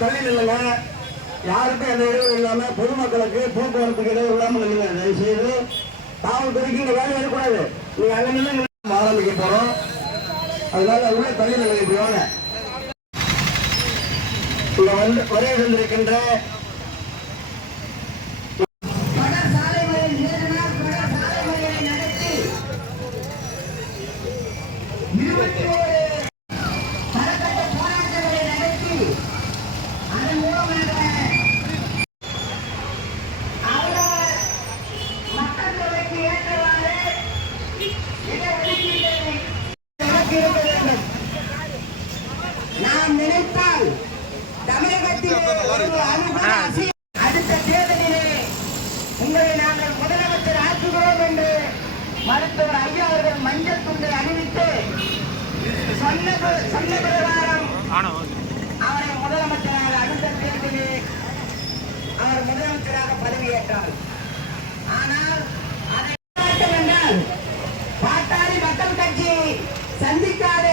தள்ளி நில்லுங்க. யாருக்கும் எந்த இடையூறு இல்லாம பொதுமக்களுக்கு போக்குவரத்துக்கு இடையூறு இல்லாமல் நில்லுங்க. தயவுசெய்து காவல்துறைக்கு இங்க வேலை இருக்கக்கூடாது. நீங்க அங்க நின்று ஆரம்பிக்க போறோம். அதனால உள்ள தள்ளி நில்லுங்க. இப்படி வாங்க. இங்க வந்து ஒரே வந்திருக்கின்ற நாம் நினைத்தால் தமிழகத்தில் அடுத்த தேர்தலிலே உங்களை நாங்கள் முதலமைச்சர் ஆக்குகிறோம் என்று மருத்துவர் ஐயா அவர்கள் மஞ்சள் துண்டை அணிவித்து சொன்ன பிரகாரம் அவரை முதலமைச்சராக அடுத்த தேர்தலிலே அவர் முதலமைச்சராக பதவியேற்றார். ஆனால் அதை என்றால் பாட்டாளி மக்கள் கட்சி சந்திக்காத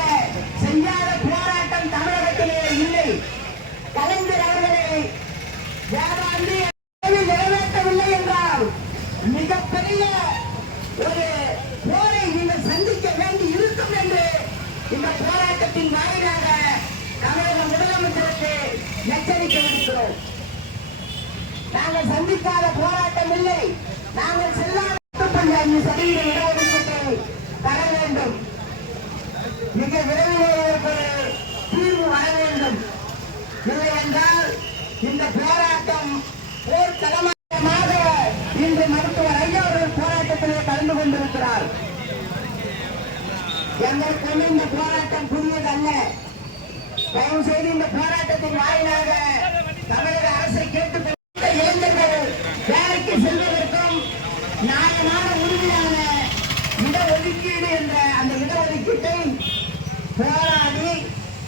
செய்யாத போராட்டம் தமிழகத்திலே இல்லை. கலைஞர் அவர்களை வேதாந்தி நிறைவேற்றவில்லை என்றால் மிகப்பெரிய ஒரு போரை நீங்கள் சந்திக்க வேண்டி இருக்கும் என்று இந்த போராட்டத்தின் வாயிலாக தமிழக முதலமைச்சருக்கு எச்சரிக்கை விடுக்கிறோம். நாங்கள் சந்திக்காத போராட்டம் இல்லை. நாங்கள் செல்லாத சதவீத இடஒதுக்கீட்டை தர வேண்டும். மிக விரைவிலே ஒரு தீர்வு வர வேண்டும். இல்லை என்றால் இந்த போராட்டம் போர்க்களமாக இன்று மருத்துவர் ஐயா அவர்கள் போராட்டத்திலே கலந்து கொண்டிருக்கிறார். எங்களுக்கு இந்த போராட்டம் புதியதல்ல. தயவு செய்து இந்த போராட்டத்தின் வாயிலாக தமிழக அரசை கேட்டுக் இளைஞர்கள் வேலைக்கு செல்வதற்கும் நியாயமான உறுதியான இடஒதுக்கீடு என்ற அந்த இடஒதுக்கீட்டை போராடி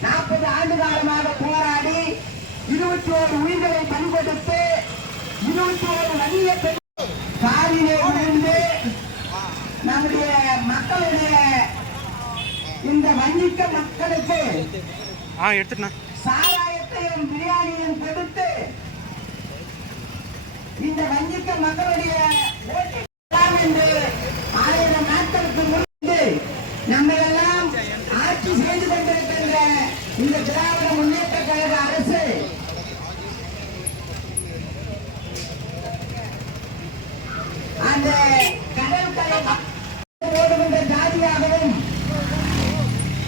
40 ஆண்டு காலமாக போராடி 21 உயிர்களை பறிகொடுத்து 21 வன்னிய பெண் காலிலே விழுந்து நம்முடைய மக்களுடைய இந்த வன்னிக்க மக்களுக்கு சாராயத்தையும் பிரியாணியும் கொடுத்து இந்த வஞ்சிக்க மக்களுடைய என்று 1000 நாட்களுக்கு முன்பு நம்மளெல்லாம் ஆட்சி செய்து கொண்டிருக்கின்ற இந்த திராவிட முன்னேற்ற கழக அரசு அந்த கடற்கரை ஓடுகின்ற ஜாதியாகவும்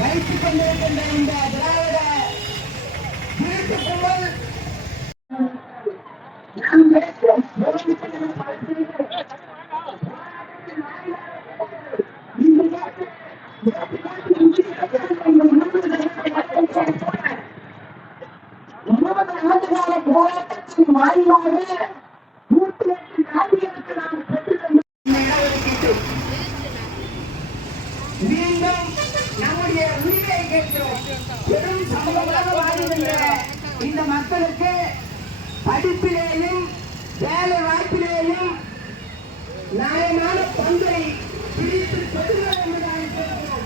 வைத்துக் கொண்டிருக்கின்ற இந்த திராவிட வீட்டுக்குள் மீண்டும் நம்முடைய உரிமையை கேட்கிறோம். பெரும் சமூகமாக வாழ்கின்ற இந்த மக்களுக்கு படிப்பிலேயும் வேலை வாய்ப்பிலேயும் நியாயமான பங்கை பிரித்து பெறுகிறோம் என்று நான் கேட்கிறோம்.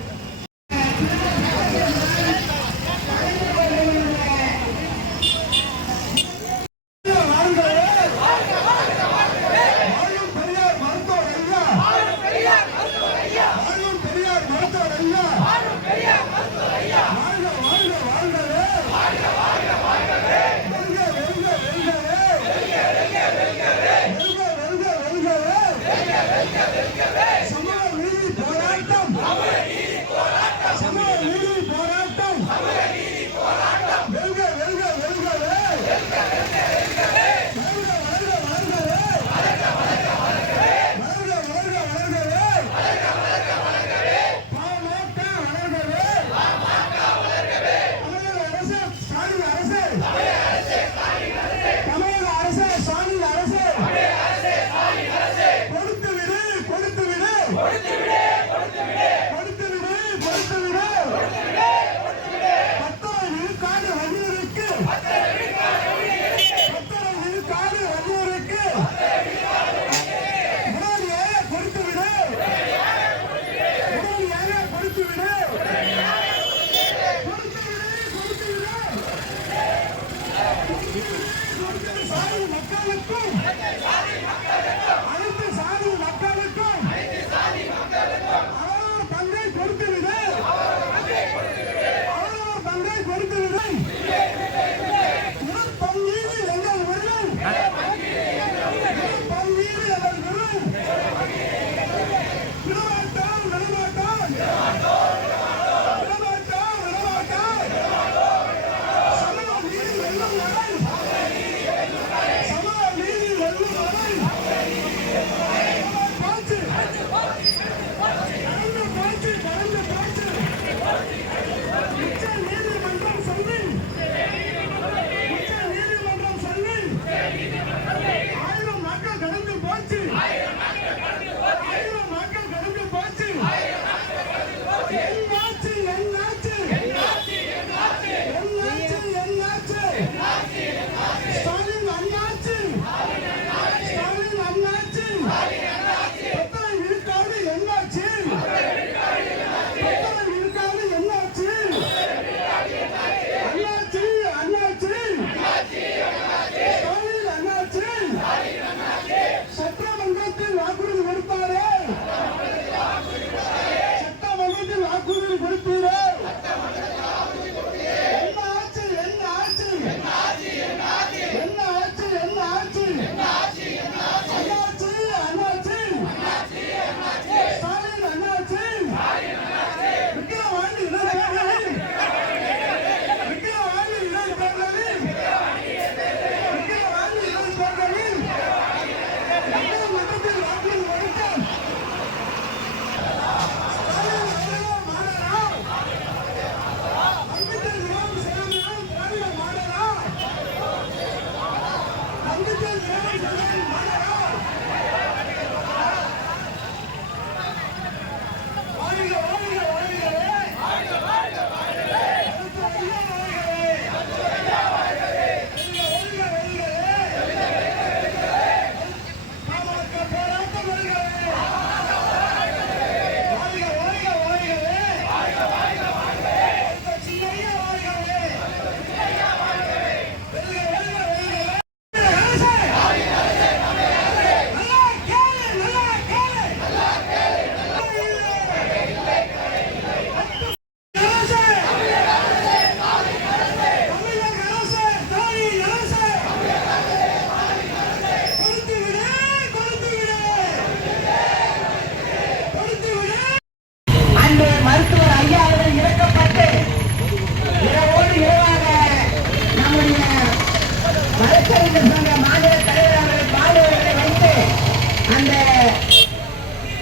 வெல்க வெல்க வெல்கவே. அந்த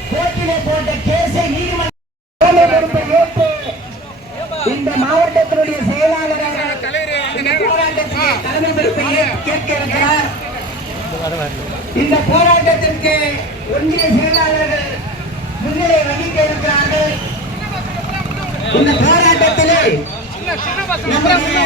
கோர்ட்டிலே போட்ட கேஸை நீதிமன்றம் ஏற்று இந்த மாவட்டத்தினுடைய செயலாளராக போராட்டத்திற்கு தலைமை பொறுப்பை கேட்க இருக்கிறார். இந்த போராட்டத்திற்கு ஒன்றிய செயலாளர்கள் முன்னிலை வகிக்க இருக்கிறார்கள். இந்த போராட்டத்திலே நம்முடைய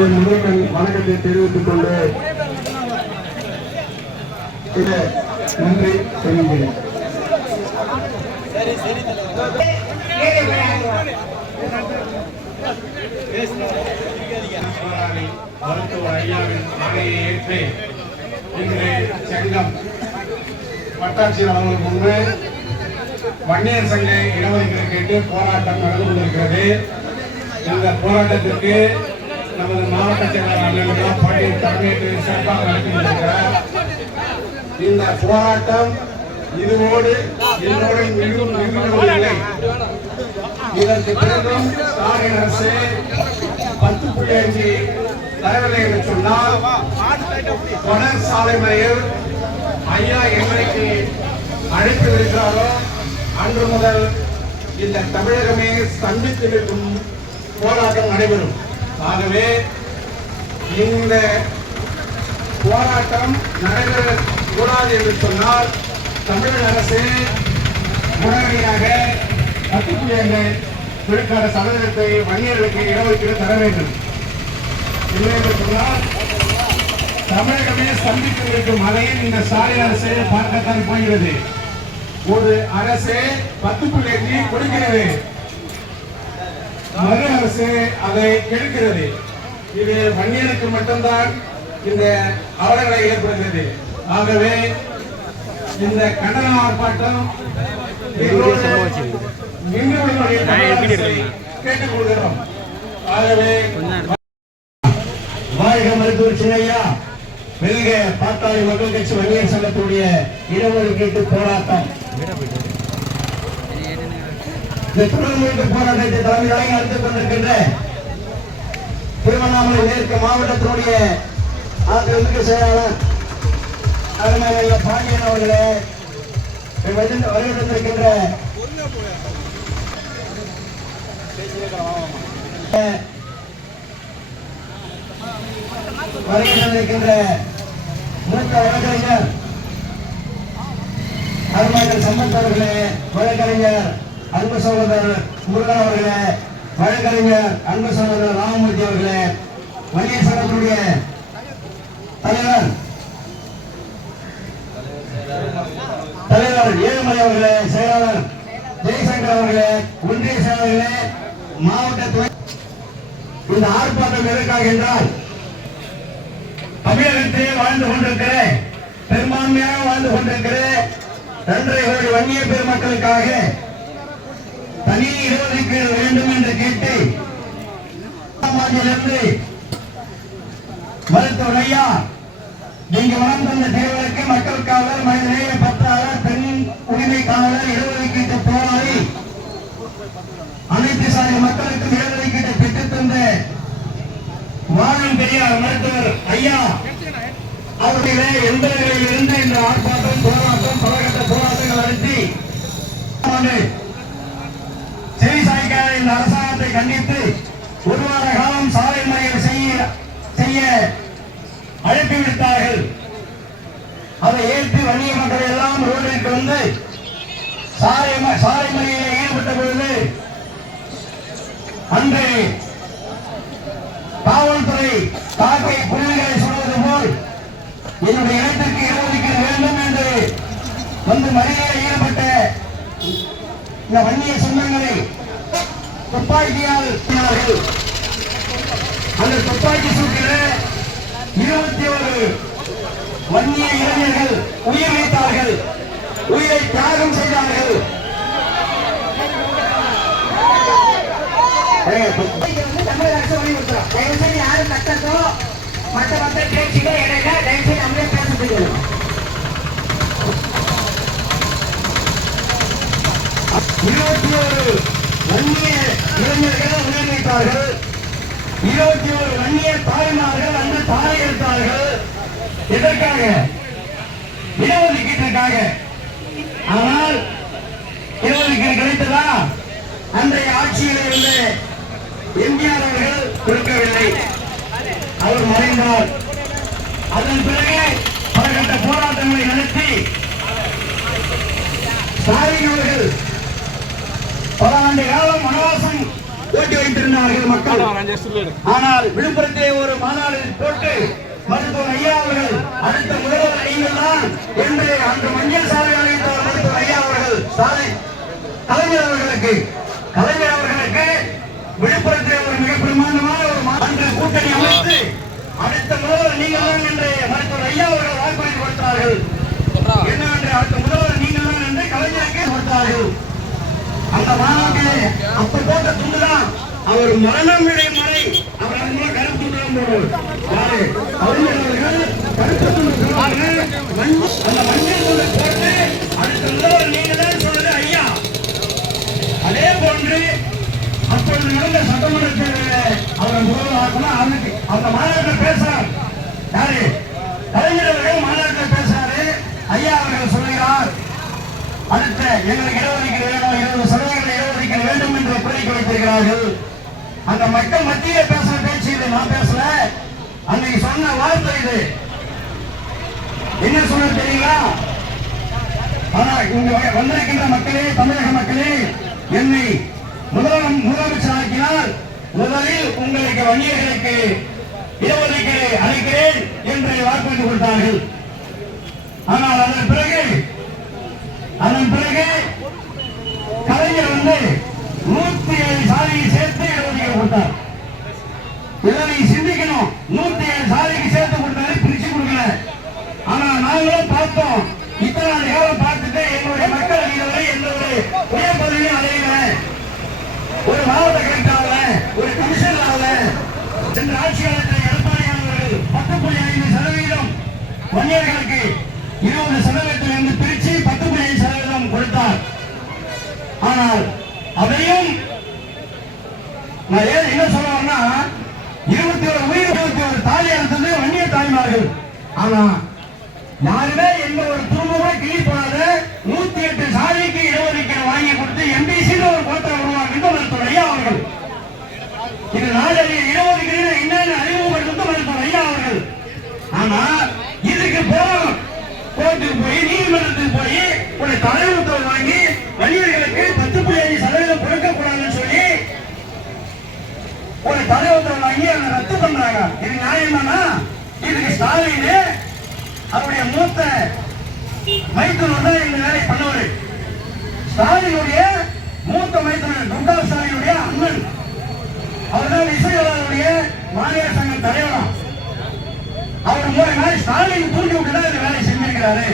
சமூகத்தின் வணக்கத்தை தெரிவித்துக் கொண்டு நன்றி தெரிவிக்கிறேன். மருத்துவர் ஐயாவின் ஆணையை ஏற்று இன்று செங்கம் வட்டாட்சியர் அவர்கள் முன்பு வன்னியர் சங்க இடஒதுக்கீடு கேட்டு போராட்டம் நடந்து கொண்டிருக்கிறது. இந்த போராட்டத்திற்கு நமது மாவட்ட செயலாளர் பாண்டியன் தலைமையேற்று சிறப்பாக நடத்தி கொண்டிருக்கிறார். இந்த போராட்டம் இதோடு நிறுவனவில்லை. இதற்கு பிறகும் ஸ்டாலின் அரசு 10.5 தரவில்லை என்று சொன்னால் தொடர் சாலை மறியல் ஐயா என்றைக்கு அழைத்து வருகிறாரோ அன்று முதல் இந்த தமிழகமே ஸ்தம்பித்து நிற்கும் போராட்டம் நடைபெறும். ஆகவே இந்த போராட்டம் நடைபெறக்கூடாது என்று சொன்னால் தமிழக அரசு உடனடியாக 10.5 விழுக்காடு சதவீதத்தை வன்னியர்களுக்கு இடஒதுக்கீடு தர வேண்டும். இல்லை என்று சொன்னால் தமிழகமே ஸ்தம்பித்து நிற்கும் அதையும் இந்த ஸ்டாலின் அரசு பார்க்கத்தான் போகிறது. ஒரு அரசு 10.5 கொடுக்கிறது, மறு அரசு அதை கெடுக்கிறது. இது வன்னியருக்கு மட்டும்தான் இந்த அவலங்களை ஏற்படுகிறது. ஆகவே இந்த கண்டன ஆர்ப்பாட்டம் கேட்டுக் கொள்கிறோம். ஆகவே வாழ்க மருத்துவர் சின்னையா, வெல்க பாட்டாளி மக்கள் கட்சி வன்னியர் சங்கத்துடைய இடஒதுக்கீட்டு போராட்டம். இந்த தொடர்ந்து போராட்டத்தை தலைமையாக நடத்திக் கொண்டிருக்கின்ற திருவண்ணாமலை மேற்கு மாவட்டத்தினுடைய அதிமுக செயலாளர் அருமையா பாண்டியன் அவர்களே, வருகின்ற மூத்த வழக்கறிஞர் அருமையர் சம்பத் அவர்களே, வழக்கறிஞர் அன்பு சகோதரர் முருகன் அவர்களே, வழக்கறிஞர் அன்பு சகோதரர் ராமமூர்த்தி அவர்களே, வன்னியர் சங்கத்தினுடைய தலைவர் ஏழுமலை அவர்களே, செயலாளர் ஜெய்சங்கர் அவர்களே, ஒன்றிய செயலாளர்களே, மாவட்ட துணை. இந்த ஆர்ப்பாட்டம் எதற்காக என்றால் தமிழகத்தில் பெற்றே வாழ்ந்து கொண்டிருக்கிற பெரும்பான்மையாக வாழ்ந்து கொண்டிருக்கிற 2.5 கோடி வன்னிய பெருமக்களுக்காக தனி இடஒதுக்கீடு வேண்டும் என்று கேட்டு ஆண்டிலிருந்து மருத்துவர் ஐயா நீங்க வளம் தந்த தேர்தலுக்கு மக்கள் காவலர், மனிதநேய பற்றாளர், பெண் உரிமை காவலர், இடஒதுக்கீட்டு போராளி, அனைத்து சாதி மக்களுக்கும் இடஒதுக்கீட்டை பெற்றுத் தந்த வாழும் பெரியார் மருத்துவர் ஐயா அவர்களே எண்பதுகளில் இருந்து இந்த ஆர்ப்பாட்டம், போராட்டம், பலகட்ட போராட்டங்கள் நடத்தி செவிசாய்க்காத இந்த அரசாங்கத்தை கண்டித்து 1 வார காலம் சாலை மறியல் செய்ய அழைப்பு விடுத்தார்கள். அதை ஏற்று வன்னிய மக்கள் எல்லாம் ரோடிற்கு வந்து சாலை மறியலில் ஈடுபட்ட பொழுது அன்று காவல்துறை காக்கை குருவிகளை சொல்வது போல் என்னுடைய இனத்திற்கு இடஒதுக்கீடு வேண்டும் என்று வந்து மறியலில் ஈடுபட்ட இந்த வன்னிய சொந்தங்களை துப்பாக்கியால் அந்த துப்பாக்கி சூட்டில 21 வன்னிய இளைஞர்கள் உயிர் நீத்தார்கள், உயிரை தியாகம் செய்தார்கள். தமிழக அரசு வலியுறுத்துறோம். தயவுசெய்து யாரும் கட்டத்தோ மற்ற பேச்சுக்கோ இடையில தயவுசெய்து நம்மளே பேச முடியும். 21 வன்னிய இளைஞர்கள் உயிர் நீத்தார்கள், 21 வன்னிய தாய்மார்கள் அந்த தாயை எடுத்தார்கள். எதற்காக? இடஒதுக்கீட்டிற்காக. ஆனால் இடஒதுக்கீடு கிடைத்ததா? அன்றைய ஆட்சியில் இருந்த எம்ஜிஆர் அவர்கள் கொடுக்கவில்லை, அவர் மறைந்தார். அதன் பிறகு பலகட்ட போராட்டங்களை நடத்தி ஸ்டாலின் அவர்கள் பல ஆண்டு காலம் வனவாசம் ஓட்டி வைத்திருந்தார்கள் மக்கள். ஆனால் விழுப்புரத்திலே ஒரு மாநாடு போட்டு மருத்துவர் ஐயா அவர்கள் அடுத்த முதல்வர் நீங்கள் தான் என்று அன்று மஞ்சள் சாலை அழைத்தார் மருத்துவர் ஐயா அவர்கள். கலைஞர் அவர்களுக்கு விழுப்புரத்திலே ஒரு மிக பிரமாண்டமான ஒரு அன்று கூட்டணி அமைத்து அடுத்த முதல்வர் நீங்கள் தான் என்று மருத்துவர் ஐயா அவர்கள் வாக்குறுதி கொடுத்தார்கள். என்னவென்று அடுத்த முதல்வர் நீங்கள் தான் என்று கலைஞருக்கு கொடுத்தார்கள். அந்த மாநாட்டிலே அப்ப போட்ட துண்டுதான் அவர் மரணம் விடையும் வரை அவர் அதன் மூலம் கருப்பு துண்டுதான் போடுவார். அவர்கள் கருப்பு துண்டு போடுவாங்க. அந்த மஞ்சள் துண்டை போட்டு அடுத்த முதல்வர் நீங்க தான் சொன்னது ஐயா. அதே போன்று அப்பொழுது நடந்த சட்டமன்ற தேர்தலில் அவர் முதல்வராகலாம். அந்த மாநாட்டில் பேசுறார் யாரு? கலைஞர் அவர்கள் மாநாட்டில் பேசுறாரு. ஐயா அவர்கள் சொல்லுகிறார், அடுத்த எங்களுக்கு இடஒதுக்கீடு வேணும், 20% இடஒதுக்கீடு வேண்டும் என்று கோரிக்கை வைத்திருக்கிறார்கள். அந்த மக்கள் மத்தியிலே பேசுற பேச்சு இது, நான் பேசல. அன்னைக்கு சொன்ன வார்த்தை இது. என்ன சொல்ல தெரியுங்களா? ஆனா இங்க வந்திருக்கின்ற மக்களே, தமிழக மக்களே, என்னை முதலமைச்சர் ஆக்கினால் முதலில் உங்களுக்கு வன்னியர்களுக்கு இடஒதுக்கீடு அளிக்கிறேன் என்று வாக்குறுதி கொடுத்தார்கள். ஆனால் அதன் பிறகு கலைஞர் வந்து 107 சாதியை சேர்த்து இடஒதுக்கீடு கொடுத்தார். இதை நீ சிந்திக்கணும். 107 சாதிக்கு சேர்த்து கொடுத்தாரு, பிரிச்சு கொடுக்கல. ஆனா நாங்களும் பார்த்தோம், இத்தனை காலம் பார்த்துட்டு எங்களுடைய மக்கள் இதுவரை எந்த ஒரு உயர் பதவியும் அடையல, ஒரு மாவட்ட கலெக்டர் ஆகல, ஒரு கமிஷனர் ஆகல. சென்ற ஆட்சி காலத்தில் எடப்பாடியானவர்கள் 10.5% வன்னியர்களுக்கு 20% பிரிச்சு 10.5% கொடுத்தார். ஆனால் அதையும் நான் என்ன சொல்றேன்னா, 21 உயிர் 21 தாலி அறுத்தது வன்னிய தாய்மார்கள். ஆனா யாருமே எந்த ஒரு துரும்புமே கிளி போடாத 108 சாதிக்கு இடஒதுக்கீடு வாங்கி கொடுத்து எம்பிசி ஒரு கோட்டை உருவாக்கிட்டு மருத்துவர் ஐயா அவர்கள். இது நாடறிய இடஒதுக்கீடு என்னென்ன அறிமுகப்படுத்த மருத்துவர் ஐயா அவர்கள். ஆனா இதுக்கு போறோம், கோர்ட்டுக்கு போய் நீதிமன்றத்துக்கு போய் ஒரு தலைமை உத்தரவு வாங்கி வன்னியர்களுக்கு 10.5% கொடுக்கக்கூடாதுன்னு சொல்லி ஒரு தலைமை உத்தரவு வாங்கி அதை ரத்து பண்றாங்க. இது நியாயம் தானா? இதுக்கு ஸ்டாலின் அவருடைய மூத்த மைத்துனர் தான் இந்த வேலை பண்ணவர். ஸ்டாலினுடைய மூத்த மைத்துனர் துர்கா ஸ்டாலினுடைய அண்ணன், அவர்தான் இசையாளருடைய மாநில சங்க தலைவரம். அவர் மூலமா ஸ்டாலின் தூக்கி விட்டு தான் இந்த வேலையை செஞ்சிருக்கிறாரு.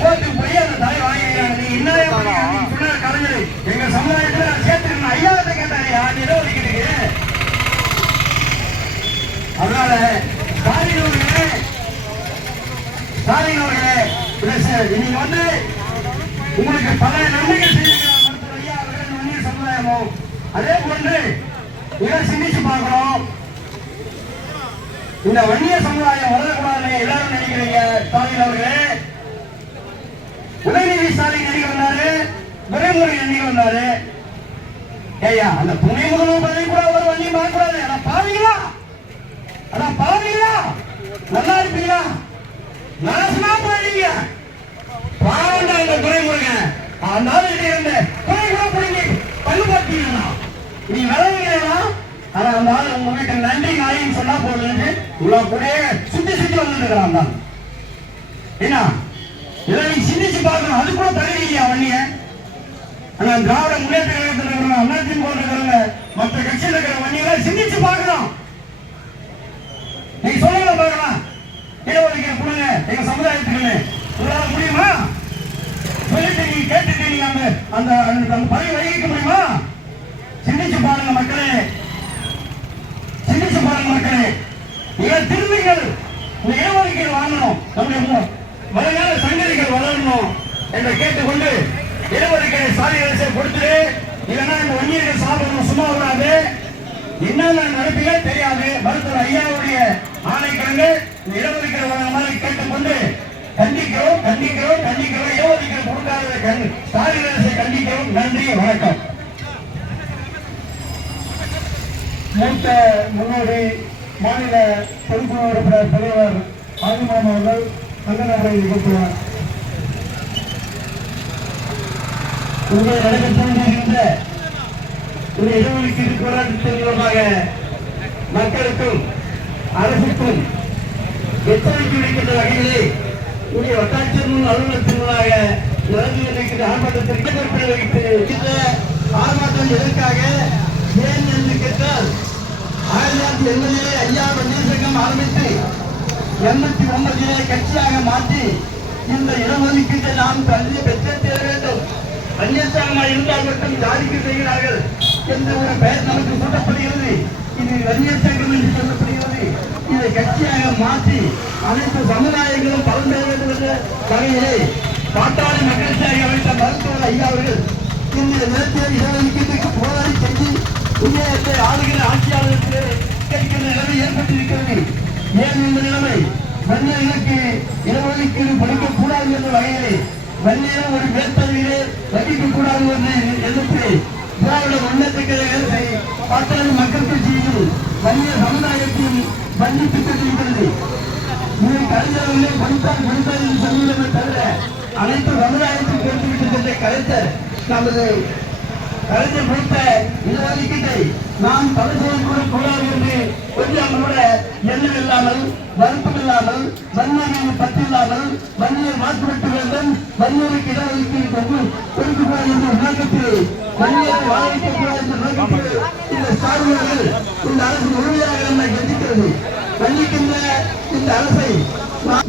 கோர்ட்டுக்கு போய் அந்த தலை வாங்கிக்கிறாங்க. நீ என்ன சொன்ன கலைஞர் எங்க சமுதாயத்துல சேர்த்துக்கணும் ஐயாவத்தை கேட்டாரியா நீ ஏதோ ஒதுக்கிட்டு. அதனால ஸ்டாலின் அவர்களே நீங்க வந்து உங்களுக்கு பல நன்மைகள் செய்திருக்கிறார் மருத்துவர் ஐயா அவர்கள் வன்னிய சமுதாயமும். அதே போன்று இதை சிந்திச்சு பார்க்கணும். இந்த வன்னிய சமுதாயம் வளரக்கூடாதுன்னு எல்லாரும் நினைக்கிறீங்க. ஸ்டாலின் அவர்களே உதயநிதி ஸ்டாலின் நடிக்க வந்தாரு, துரைமுருகன் நடிக்க வந்தாரு. ஐயா அந்த துணை முதல்வர் பதவி கூட ஒரு வண்டி மாறக்கூடாது. அதான் பாவீங்களா நல்லா இருப்பீங்களா நாசமா போயிடுவீங்க. பாவண்டா இந்த துரைமுருகன் அந்த இருந்த துணை கூட பிடிங்க பல்லு பார்த்தீங்கன்னா நீ விளைவிங்களா. ஆனா அந்த ஆள் உங்க வீட்டுக்கு நன்றி நாயின்னு சொன்னா போதுன்னு இவ்வளவு கூட சுத்தி சுத்தி வந்துருக்கிறான் தான். என்ன இதை நீ சிந்திச்சு பார்க்கணும். அது கூட தகுதி இல்லையா வன்னிய? ஆனா திராவிட முன்னேற்ற கழகத்தில் இருக்கிற அதிமுக இருக்கிறவங்க மற்ற கட்சியில் இருக்கிற வன்னியெல்லாம் சிந்திச்சு பார்க்கணும். நீங்க சொல்லுங்க பார்க்கலாம். இடஒதுக்கீடு கொடுங்க எங்க சமுதாயத்துக்கு உங்களால முடியுமா? சொல்லிட்டு நீங்க கேட்டுட்டு நீங்க அந்த பதவி வகிக்க முடியுமா? சிந்திச்சு பாருங்க மக்களே, சிந்திச்சு பாருங்க மக்களே. நீங்க திரும்பிகள் இந்த இடஒதுக்கீடு வாங்கணும். நம்முடைய வருங்கால சங்கதிகள் வளரணும் என்று கேட்டுக்கொண்டு இடஒதுக்கீடு சாதி அரசை கொடுத்துட்டு இல்லைன்னா இந்த வன்னியர்கள் சாப்பிடணும் சும்மா வராது. என்னென்ன நடப்பீங்க தெரியாது. மருத்துவர் ஐயாவுடைய ஆணைக்கிழங்கு இடஒதுக்கீடு வழங்க மாதிரி கேட்டுக்கொண்டு கண்டிக்கிறோம் கண்டிக்கிறோம் கண்டிக்கிறோம். இடஒதுக்கீடு கொடுக்காத சாதி அரசை கண்டிக்கிறோம். நன்றி, வணக்கம். மூத்த முன்னோடி மாநில பொறுப்பு உறுப்பினர் தலைவர் ஆதிமாமா அவர்கள் அங்கநகரை நிகழ்த்துவார். இங்கே நடைபெற்றிருக்கின்ற இந்த இடஒதுக்கீடு போராட்டத்தின் மூலமாக மக்களுக்கும் அரசுக்கும் எச்சரிக்கை விடுக்கின்ற வகையிலே இங்கே வட்டாட்சியர் முன் அலுவலகத்தின் மூலமாக நடந்து கொண்டிருக்கின்ற ஆர்ப்பாட்டத்திற்கு பொறுப்பில் வைத்து ஆர்ப்பாட்டம் எதற்காக ஏன் என்று கேட்டால் 1980 ஐயா வன்னிய சங்கம் ஆரம்பித்து 89 கட்சியாக மாற்றி இந்த இடஒதுக்கீட்டை நாம் கல்வி பெற்றே தீர வேண்டும். வன்னிய சங்கமாக இருந்தால் மட்டும் ஜாதிக்கு செய்கிறார்கள் என்ற ஒரு பெயர் நமக்கு சூட்டப்படுகிறது. இது வன்னிய சங்கம் என்று சொல்லப்படுகிறது. இதை கட்சியாக மாற்றி அனைத்து சமுதாயங்களும் பலன் பெற வேண்டும் என்ற வகையிலே பாட்டாளி மக்கள் சேவை அமைத்த மருத்துவர் ஐயா அவர்கள் இந்த நிலத்தில் இடஒதுக்கீட்டுக்கு போராடி செஞ்சு உண்மையத்தை ஆளுகிற ஆட்சியாளர்களுக்கு கேட்கிற நிலைமை ஏற்பட்டிருக்கிறது. ஏன் இந்த நிலைமை? வன்னியர்களுக்கு இடஒதுக்கீடு படிக்கக்கூடாது என்ற வகையிலே வன்னியரும் ஒரு மேற்பதவியிலே வகிக்கக்கூடாது என்று எதிர்த்து திராவிட முன்னேற்ற கழகத்தை பாட்டாளி மக்கள் கட்சியில் வன்னிய சமுதாயத்தில் மன்னிப்பிட்டிருக்கிறது. இதை கலைஞர்களே படித்தால் என்று சொல்லுவதை தவிர அனைத்து சமுதாயத்தில் கொடுத்துவிட்டு கலைஞர் நமது கலைஞர் கொடுத்த இடஒதுக்கீட்டை நாம் தடை செய்யக்கூடாது என்று கொஞ்சம் கூட எண்ணம் இல்லாமல் வருத்தம் இல்லாமல் வன்னியர்கள் பற்று இல்லாமல் வன்னியர் மாற்றுவிட்டு வேண்டும், வன்னியருக்கு இடஒதுக்கீடு கொடுக்கக்கூடாது என்ற நோக்கத்தில் வன்னியரை வாழ வைக்கக்கூடாது என்ற நோக்கத்தில் இந்த ஸ்டாலின்கள் இந்த அரசு முழுமையாக நம்மை கண்டிக்கிறது. கண்டிக்கின்ற இந்த அரசை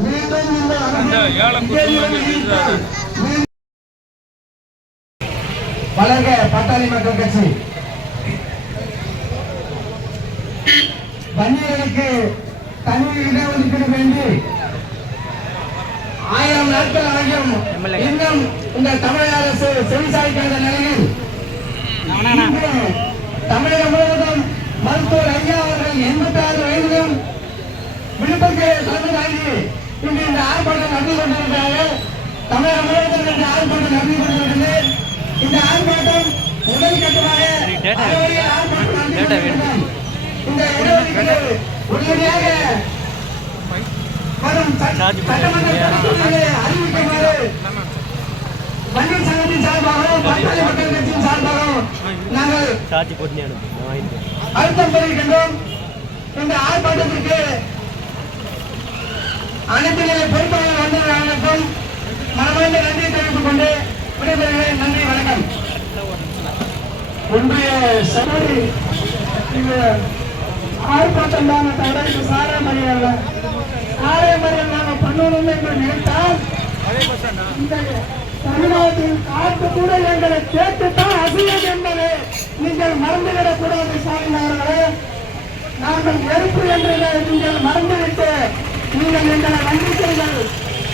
மீண்டும் இந்த வளர்க பாட்டாளி மக்கள் கட்சி வன்னியர்களுக்கு தனி இடஒதுக்கீடு வேண்டி 1000 நாட்கள் ஆகியும் இன்னும் இந்த தமிழக அரசு செவிசாய்க்காத நிலையில் தமிழகம் முழுவதும் மருத்துவர் ஐயா அவர்கள் 86 வயதிலும் விழுப்புரத்தில் தலைமை தாங்கி இன்று இந்த ஆர்ப்பாட்டம் நடந்து கொண்டிருக்கிறார்கள். தமிழகம் முழுவதும் இந்த ஆர்ப்பாட்டம் நடந்து கொண்டிருக்கிறது. இந்த ஆர்ப்பாட்டம் முதல் கட்டமாக இந்த இடஒதுக்கீடு உடனடியாக வரும் சட்டமன்ற அறிவிக்குமாறு வன்னியர் சங்கத்தின் சார்பாகவும் பாட்டாளி மக்கள் கட்சியின் சார்பாகவும் நாங்கள் அழுத்தம் தெரிவிக்கின்றோம். இந்த ஆர்ப்பாட்டத்திற்கு அனைத்து நிலை பொறுப்பாளர் வந்தவர்களுக்கும் மனமார்ந்த நன்றியை தெரிவித்துக் கொண்டு விடைபெறுகிறேன். நன்றி, வணக்கம். ஒன்றிய சபை ஆர்ப்பாட்டம் தான் தவிர சார மரியாதை சாலை மறியல் நாங்கள் பண்ணணும் என்று நினைத்தால் இந்த தமிழ்நாட்டில் காட்டு கூட எங்களை கேட்டுத்தான் அசியம் என்பதை நீங்கள் மறந்துவிடக் கூடாது. சாமியார்களே, நாங்கள் வெறுப்பு என்றதை நீங்கள் மறந்துவிட்டு நீங்கள் எங்களை நம்பிக்கைகள்,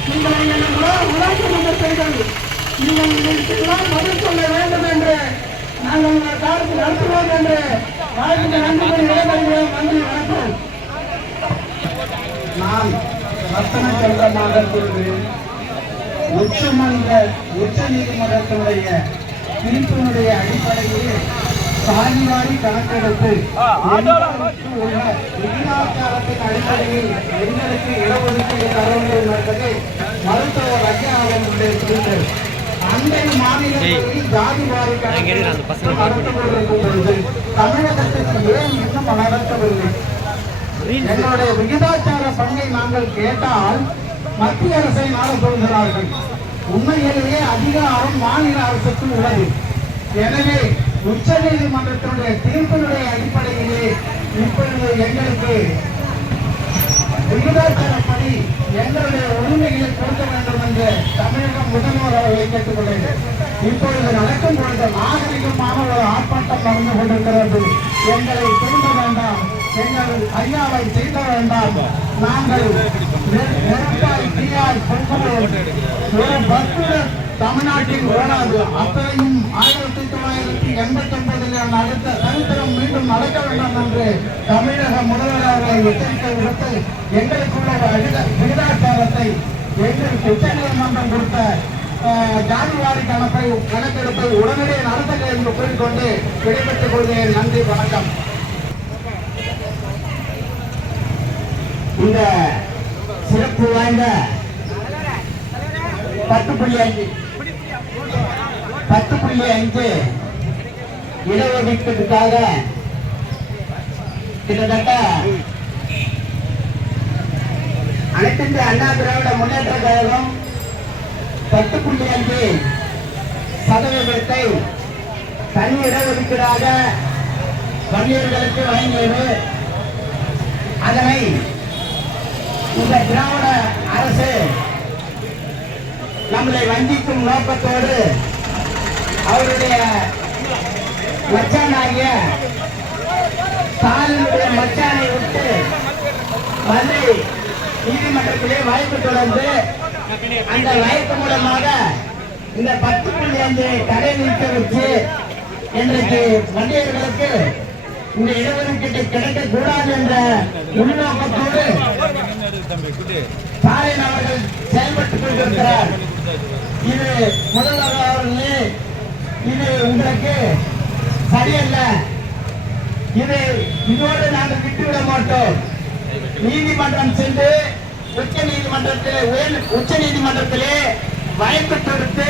நீங்கள் எங்களை உழைக்க நம்பிக்கைகள், நீங்கள் இதற்கெல்லாம் பதில் சொல்ல வேண்டும் என்று நாங்கள் உங்கள் காலத்தில் நடத்துவோம் என்று வாழ்க்கை நன்றிகள் இடைவெளிகளும் நன்றி. வணக்கம். நான் ரத்தன சந்திரமாக கூறுகிறேன். உச்ச நீதிமன்றத்தினுடைய தீர்ப்பினுடைய அடிப்படையில் சாதிவாரி கணக்கெடுப்பு உள்ள விகிதாச்சாரத்தின் அடிப்படையில் எங்களுக்கு இடஒதுக்கீடு தர வேண்டும் என்பது மருத்துவர் ஐயா அவர்களுடைய கருத்து. அண்டை மாநிலங்களில் ஜாதிவாரி கணக்கெடுப்பு நடந்து கொண்டிருக்கும் பொழுது தமிழகத்திற்கு ஏன் இன்னும் நடக்கவில்லை? எங்களுடைய விகிதாச்சார பங்கை நாங்கள் கேட்டால் மத்திய அரசை நாட சொல்கிறார்கள். உண்மையிலேயே அதிகாரம் மாநில அரசுக்கு உள்ளது. எனவே உச்ச நீதிமன்றத்தினுடைய தீர்ப்பினுடைய அடிப்படையிலே இப்பொழுது எங்களுக்கு விகிதாச்சாரப்படி எங்களுடைய உரிமைகளை கொடுக்க வேண்டும் என்று தமிழக முதல்வர் அவர்களை கேட்டுக்கொண்டேன். இப்பொழுது நடக்கும் பொழுது நாகரிகமான ஒரு ஆர்ப்பாட்டம் நடந்து கொண்டிருக்கிறது. எங்களை திரும்ப வேண்டாம், எங்கள் ஐயாவை செய்த வேண்டாம். நாங்கள் நெருப்பாய் தீயாய் பொங்குவோம். ஒரு பஸ்ஸு தமிழ்நாட்டில் ஓடாது. அத்தனையும் 1989 நடந்த சரித்திரம் மீண்டும் நடக்க வேண்டும் என்று தமிழக முதல்வர் அவர்களை எச்சரிக்கை விடுத்து எங்களுக்குள்ள விகிதாச்சாரத்தை எங்களுக்கு உச்ச நீதிமன்றம் கொடுத்த ஜாதிவாரி கணக்கெடுப்பை உடனடியே நடத்த என்று கூறிக்கொண்டு விடைபெற்றுக் கொள்கிறேன். நன்றி, வணக்கம். இந்த சிறப்பு வாய்ந்த 10.5 இடஒதுக்கீட்டுக்காக கிட்டத்தட்ட அனைத்து இந்திய அண்ணா திராவிட முன்னேற்ற கழகம் 10.5% தனி இடஒதுக்கீடாக வன்னியர்களுக்கு வழங்கியது. அதனை இந்த திராவிட அரசு நம்மளை வஞ்சிக்கும் நோக்கத்தோடு அவருடைய மச்சானாகிய ஸ்டாலினுடைய மச்சானை விட்டு மதுரை நீதிமன்றத்திலே வழக்கு தொடர்ந்து அந்த வழக்கு மூலமாக இந்த 10.5 தடை நீக்க வச்சு இன்றைக்கு வன்னியர்களுக்கு இந்த இடஒதுக்கீட்டு கிடைக்கக்கூடாது என்ற உள்நோக்கத்தோடு ஸ்டாலின் அவர்கள் செயல்பட்டுக் கொண்டிருக்கிறார். இது முதல்வர் அவர்களே, இது உங்களுக்கு சரியல்ல. இதோடு நாங்கள் விட்டுவிட மாட்டோம். நீதிமன்றம் சென்று உச்ச நீதிமன்றத்திலே வழக்கு தொடுத்து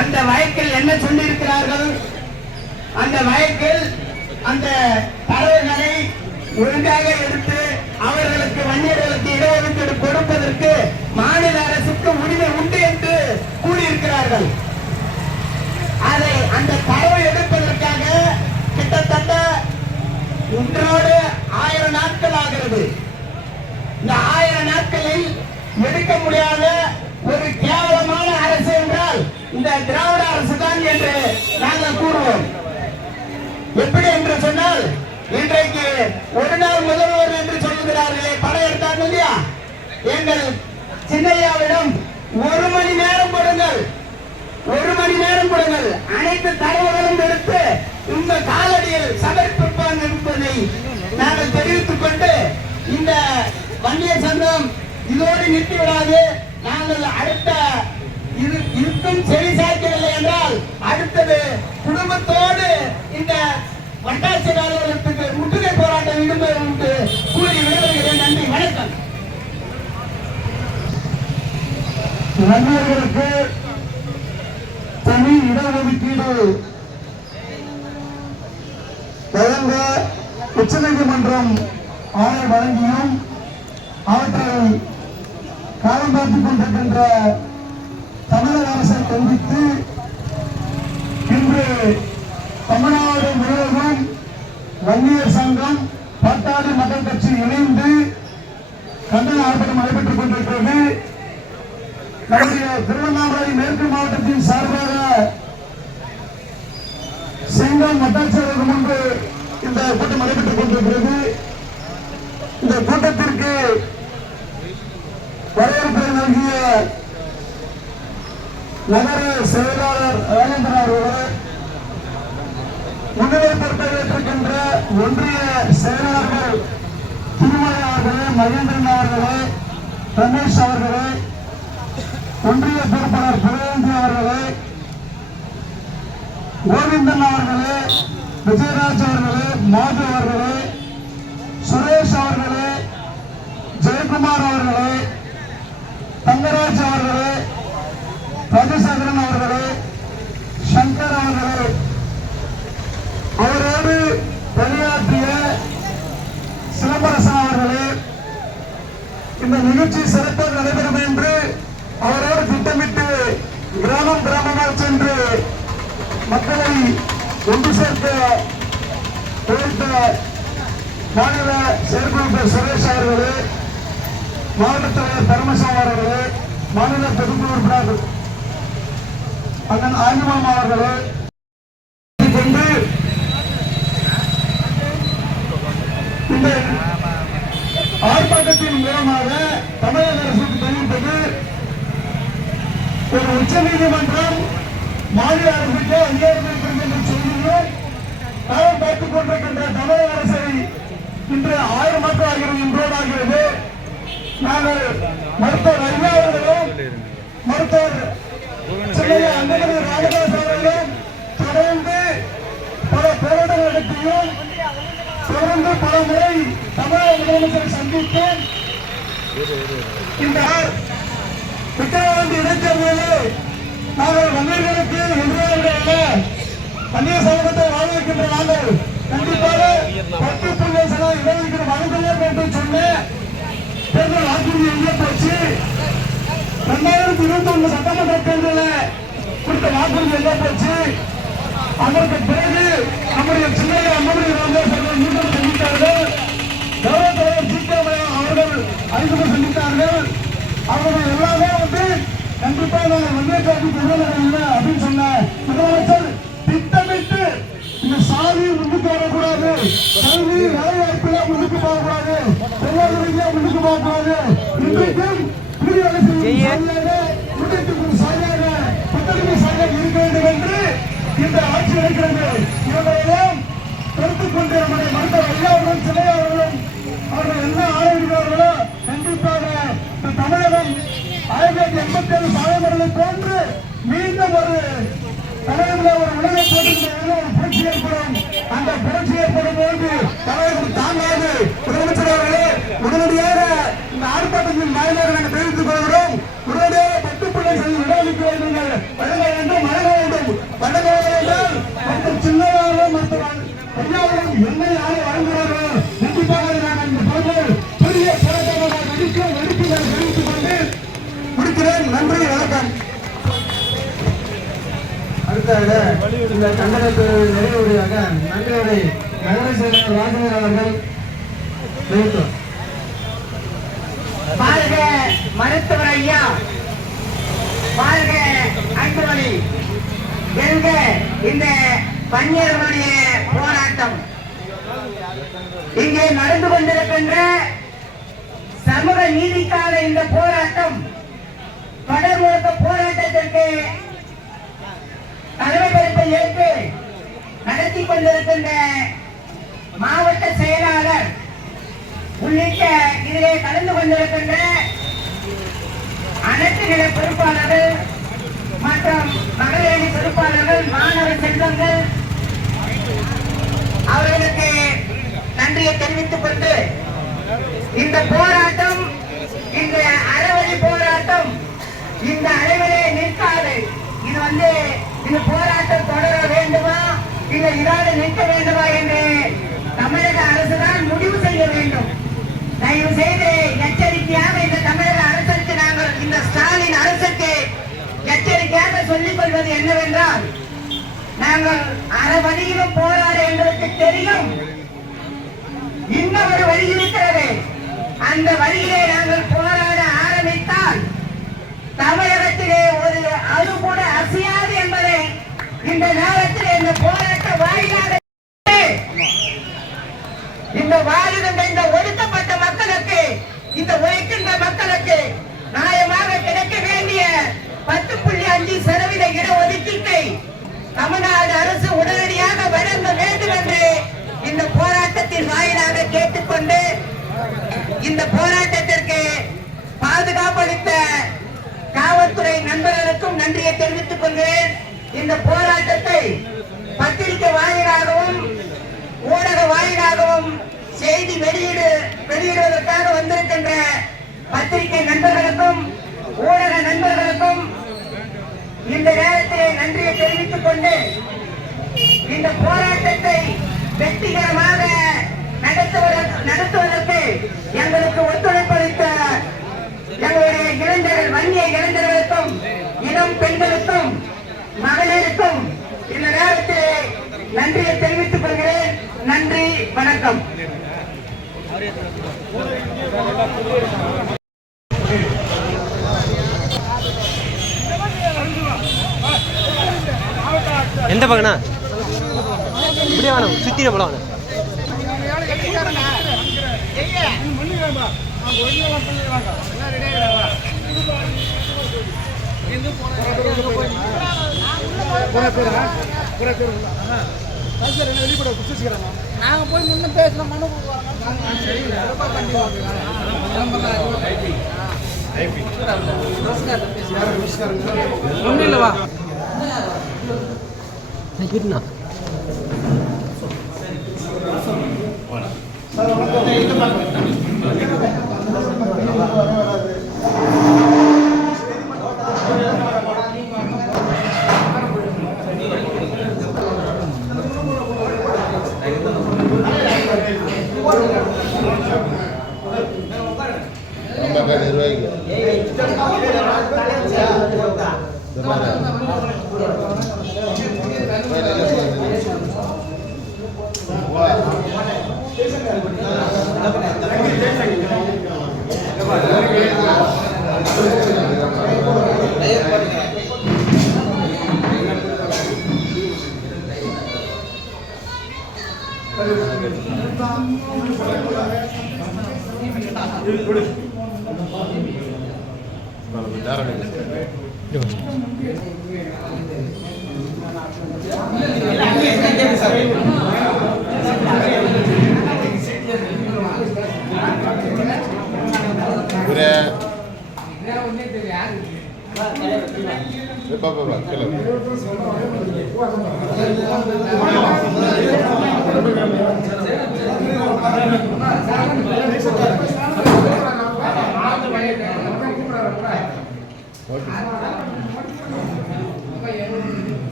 அந்த வழக்கில் என்ன சொல்லியிருக்கிறார்கள், அந்த வழக்கில் அந்த தரவுகளை ஒழுங்காக எடுத்து அவர்களுக்கு வன்னியர்களுக்கு இடஒதுக்கீடு கொடுப்பதற்கு மாநில அரசுக்கு உரிமை உண்டு என்று கூறியிருக்கிறார்கள். அதை அந்த தரவு எடுப்பதற்காக கிட்டத்தட்ட இன்றோடு 1000 நாட்கள் ஆகிறது. இந்த 1000 நாட்களில் எடுக்க முடியாத ஒரு கேவலமான அரசு என்றால் இந்த திராவிட அரசு தான் என்று நாங்கள் கூறுவோம். எப்படி என்று சொன்னால், இன்றைக்கு ஒரு நாள் முதல்வர் என்று சொல்லுகிறார்களே, படம் எடுத்தாங்க இல்லையா, எங்கள் சின்னையாவிடம் 1 மணி நேரம் கொடுங்கள், 1 மணி நேரம் கொடுங்கள், அனைத்து தரவுகளும் எடுத்து இந்த காலடியில் சமர்ப்பிப்பாங்க என்பதை நாங்கள் தெரிவித்துக் கொண்டு இந்த வன்னியர் சங்கம் இதோடு நிறுத்திவிடாது. நாங்கள் அடுத்த இதுக்கும் செவி சாய்க்கவில்லை என்றால் அடுத்தது குடும்பத்தோடு இந்த வட்டாட்சியர் அலுவலகத்துக்கு முற்றுகை போராட்டம் இடும்பெறும் என்று கூறி விடைபெறுகிறேன். நன்றி, வணக்கம். வன்னியர்களுக்கு தனி இடஒதுக்கீடு வழங்க உச்சநீதிமன்றம் ஆணை வழங்கியும் அவற்றை காலம் பார்த்துக் கொண்டிருக்கின்ற தமிழக அரசை கண்டித்து இன்று தமிழ்நாடு முழுவதும் வன்னியர் சங்கம், பாட்டாளி மக்கள் கட்சி இணைந்து கண்டன ஆர்ப்பாட்டம் நடைபெற்றுக் கொண்டிருக்கிறது. நம்முடைய திருவண்ணாமலை மேற்கு மாவட்டத்தின் சார்பாக செங்கம் வட்டாட்சியருக்கு முன்பு இந்த கூட்டம் நடைபெற்றுக் கொண்டிருக்கிறது. இந்த கூட்டத்திற்கு வரவேற்பை நல்கிய நகர செயலாளர் ராஜேந்திரன் அவர்களே, முன்னிலை பொறுப்பேற்றிருக்கின்ற ஒன்றிய செயலாளர்கள் திருமலை அவர்களே, மகேந்திரன் அவர்களே, ரமேஷ் அவர்களே, ஒன்றிய பொறுப்பாளர் புரேந்தி அவர்களே, கோவிந்தன் அவர்களே, விஜயராஜ் அவர்களே, மாது அவர்களே, சுரேஷ் அவர்களே, ஜெயக்குமார் அவர்களே, தங்கராஜ் அவர்களே, ராஜசேகரன் அவர்களே, சங்கர் அவர்களே, அவரோடு பணியாற்றிய சிலம்பரசன் அவர்களே, இந்த நிகழ்ச்சி சிறப்பாக நடைபெறும் என்று அவரோடு திட்டமிட்டு கிராமம் கிராமமாக சென்று மக்களை ஒன்று சேர்க்க உழைத்த மாநில செயற்குழு சுரேஷ் அவர்களே, மாவட்ட தலைவர் பரமசிவம் அவர்களே, மாநில பொதுக்குழு உறுப்பினர் அண்ணன் ஆயுமாமா அவர்களே கொண்டு இந்த ஆர்ப்பாட்டத்தின் மூலமாக தமிழக அரசுக்கு தெரிவித்தது, ஒரு உச்ச நீதிமன்றம் மாநில அரசுக்கு அதிகாரம் என்று சொல்லியும் நாம் பார்த்துக் கொண்டிருக்கின்ற தமிழக அரசை இன்று 1000 மக்கள் ஆகிறது இன்றோடாகிறது. நாங்கள் மருத்துவர் ஐயா அவர்களும் மருத்துவர் அன்புமணி ராமதாஸ் அவர்களும் தொடர்ந்து பல போராட்டம் நடத்தியும் தொடர்ந்து பல முறை தமிழக முதலமைச்சரை சந்தித்தேன். இந்த விக்கிரவாண்டி இடைத்தேர்தலில் நாங்கள் வன்னியர்களுக்கு எதிராக வன்னிய சமூகத்தை வாழ வைக்கின்ற நாங்கள் கண்டிப்பாக 10% இடஒதுக்கீடு வழங்குவோம் என்று சொன்ன தேர்தல் வாக்குறுதி எங்கே போச்சு? 2021 சட்டமன்ற தேர்தலில் கொடுத்த வாக்குறுதி எங்கே போச்சு? அதற்கு பிறகு நம்முடைய சின்னையா அன்புமணி ராமதாஸ் அவர்கள் மீண்டும் சந்தித்தார்கள். கௌரவ தலைவர் ஜி.கே. அவர்கள் அறிமுகம் சந்தித்தார்கள். அவர்கள் எல்லாமே கண்டிப்பா நாங்கள் வன்னியர்களுக்கு இல்லை அப்படின்னு சொன்ன முதலமைச்சர் திட்டமிட்டு இந்த சாதி முன்னுக்கு வரக்கூடாது, கல்வி வேலைவாய்ப்புல முன்னுக்கு போகக்கூடாது, பொருளாதார ரீதியா முன்னுக்கு போகக்கூடாது, இன்றைக்கும் சாதியாக புத்தகத்தை சாதியாக இருக்க வேண்டும் என்று இந்த ஆட்சி இருக்கிறது. இவர்களெல்லாம் பொறுத்துக் கொண்டு நம்முடைய மருத்துவர் ஐயாவர்களும் சிலையாவர்களும் அவர்கள் என்ன ஆரம்பிக்கிறார்களோ கண்டிப்பாக இந்த தமிழகம் 1987 சாதனைகளை போன்று மீண்டும் ஒரு தலைவர்கள் ஒரு உலகை போட்டிருந்த ஒரு புரட்சி ஏற்படும். அந்த புரட்சி ஏற்படும் போது தலைவர் தாங்காது. முதலமைச்சர் அவர்களே, உடனடியாக இந்த ஆர்ப்பாட்டத்தின் வாயிலாக நாங்கள் தெரிவித்துக் கொள்கிறோம். உடனடியாக 10% இடஒதுக்கீடு வழங்க வேண்டும், வழங்க வேண்டும். வழங்க என்றால் மற்ற சின்னவர்களும் மற்ற ஐயாவும் என்னை யாரை வழங்குகிறார்களோ கண்டிப்பாக நாங்கள் இந்த பொருள் பெரிய போராட்டமாக வெடிப்புகள் தெரிவித்துக் கொண்டு முடிக்கிறேன். நன்றி, வணக்கம். அடுத்த இந்த கண்டனத்து நிறைவுரையாக நன்றியுரை நகர செயலர் ராஜேந்திரன் அவர்கள் தெரிவித்தார். வாழ்க மருத்துவர் ஐயா, வாழ்க அன்புமணி, வெல்க இந்த வன்னியர்களுடைய போராட்டம். இங்கே நடந்து கொண்டிருக்கின்ற சமூக நீதிக்கான இந்த போராட்டம் தொடர் முழுக்க போராட்டத்திற்கு தலைமை பொறுப்பை ஏற்று நடத்தி கொண்டிருக்கின்ற மாவட்ட செயலாளர் உள்ளிட்ட இதிலே கலந்து கொண்டிருக்கின்ற அனைத்து நில பொறுப்பாளர்கள் மற்றும் மகளிரணி பொறுப்பாளர்கள், மாணவ செல்வங்கள் அவர்களுக்கு நன்றியை தெரிவித்துக் கொண்டு இந்த போராட்டம், இந்த அறவழி போராட்டம் இந்த அளவிலே நிற்காது. இது இந்த போராட்டம் தொடர வேண்டுமா இல்லை இதோடு நிற்க வேண்டுமா என்று தமிழக அரசுதான் முடிவு செய்ய வேண்டும். தயவு செய்து எச்சரிக்கையாக இந்த தமிழக அரசுக்கு நாங்கள் இந்த ஸ்டாலின் அரசுக்கு எச்சரிக்கையாக சொல்லிக் கொள்வது என்னவென்றால், நாங்கள் அறவழியிலும் போராட எங்களுக்கு தெரியும். இன்னொரு வழி இருக்கிறது. அந்த வழியிலே நாங்கள் போராட ஆரம்பித்தால் தமிழகத்திலே ஒரு அது கூட அசையாது என்பதை இந்த நேரத்தில் இந்த போராட்ட வாயிலாக இந்த வாழுகின்ற இந்த ஒடுக்கப்பட்ட மக்களுக்கு, இந்த உழைக்கின்ற மக்களுக்கு நியாயமாக கிடைக்க வேண்டிய 10.5% இடஒதுக்கீட்டை தமிழ்நாடு அரசு உடனடியாக வழங்க வேண்டும் என்று இந்த போராட்டத்தின் வாயிலாக கேட்டுக்கொண்டு இந்த போராட்டத்திற்கு பாதுகாப்பளித்த காவல்துறை நண்பர்களுக்கும் நன்றியை தெரிவித்துக் கொள்கிறேன். இந்த போராட்டத்தை பத்திரிகை வாயிலாகவும் ஊடக வாயிலாகவும் செய்தி வெளியிடுவதற்காக வந்திருக்கின்ற பத்திரிகை நண்பர்களுக்கும் ஊடக நண்பர்களுக்கும் இந்த நேரத்திலே நன்றியை தெரிவித்துக் கொண்டு இந்த போராட்டத்தை வெற்றிகரமாக நடத்துவதற்கு எங்களுக்கு ஒத்துழைப்பளித்த எங்களுடைய இளைஞர்கள், வன்னிய இளைஞர்களுக்கும் இளம் பெண்களுக்கும் மகளிருக்கும் இந்த நேரத்தில் நன்றியை தெரிவித்துக் கொள்கிறேன். நன்றி, வணக்கம். எந்த பக்கம்னா இப்படியே வேணும், சுத்தின போல வேணும். நாங்க போய் முன்ன பேசுற மனு ஒன்றும் இல்லைவா இருண்ணா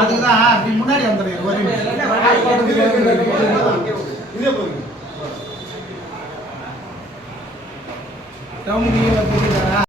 அதுக்குதான் முன்னாடி வந்துடுறேன்.